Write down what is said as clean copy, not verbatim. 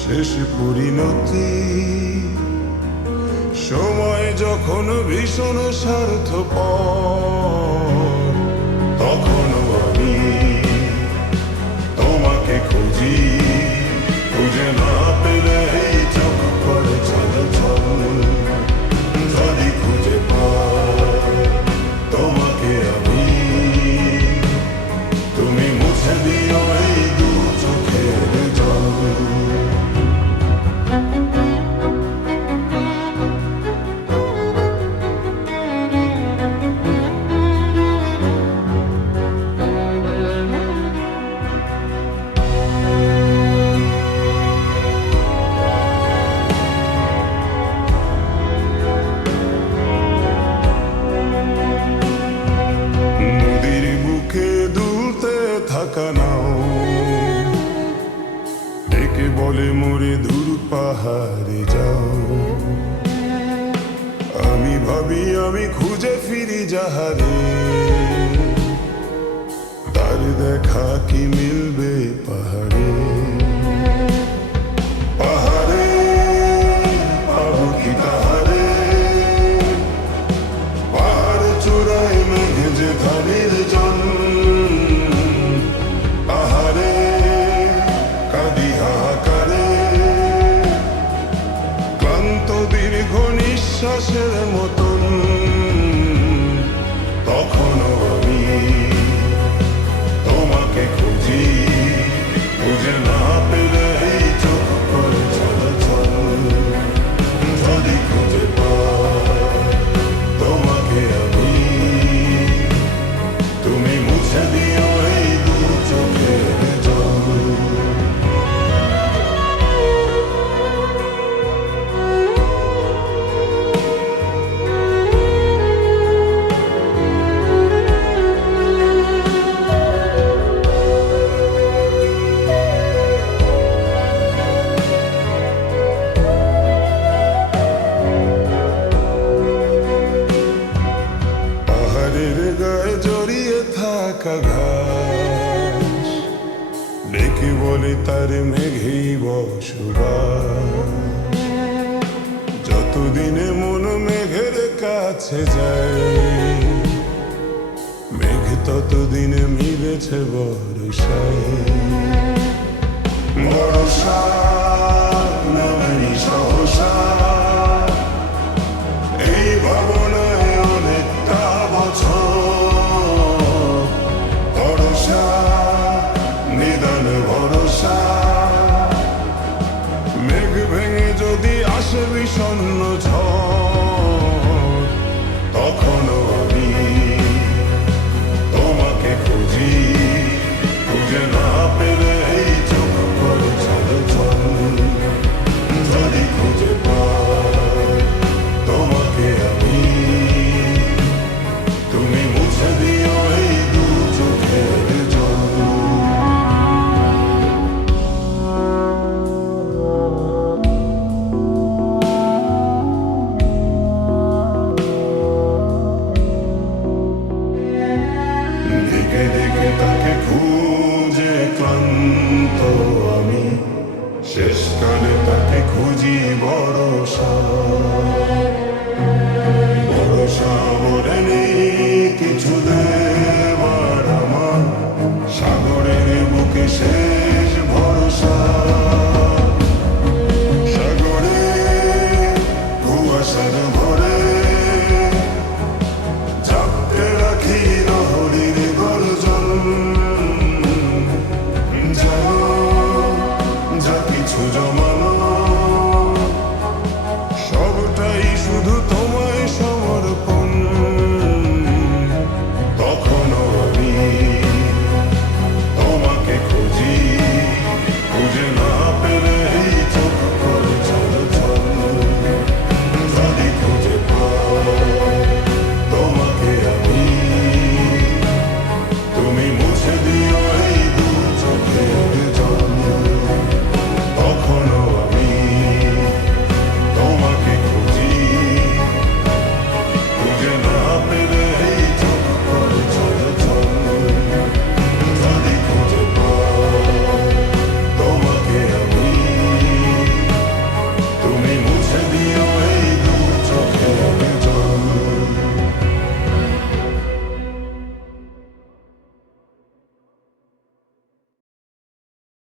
শেষ পরিণতি। সময় যখন ভীষণ স্বার্থপর, তখনও আমি তোমাকে খুঁজি। খুঁজে না পেলে এই চোখ করে ছলছল। যদি খুঁজে পাই তোমাকে আমি, তুমি মুছে দিও এই দু চোখের জল। থাকা নাও ডেকে বলে মোরে দূর পাহাড়ে যাও। আমি ভাবি আমি খুঁজে ফিরি যাহারে, তার দেখা কি মিলবে পাহাড়ে। পাহাড়ে পাবো কি তাহারে, পাহাড় চূড়ায় মেঘে যে ধানের জন। দীর্ঘ নিঃশ্বাসের মতন তখনও আমি তোমাকে খুঁজি। খুঁজে না পেলে এই চোখ করে ছলছল। যদি খুঁজে পাই তোমাকে আমি, তুমি মুছে দিও এই দু চোখের জল। গায়ে জড়িয়ে থাকা ঘাস ডেকে বলে তার মেঘেই বসবাস। যতদিনে মন মেঘের কাছে যায়, মেঘ ততদিনে মিলেছে বর্ষায়। বর্ষা নামেনি সহসা এই ভাবনায় অনেকটা বছর। নিদান ভরসা মেঘ ভেঙে যদি আসে বিষণ্ণ ঝড়, তখনও আমি তোমাকে খুঁজি। খুঁজে না পেলে এই চোখ করে ছলছল। যদি খুঁজে পাই তোমাকে আমি, তুমি মুছে দিও এই দু চোখের জল। দেখে দেখে তাকে খুঁজে ক্লান্ত আমি, শেষকালে তাকে খুঁজি ভরসা।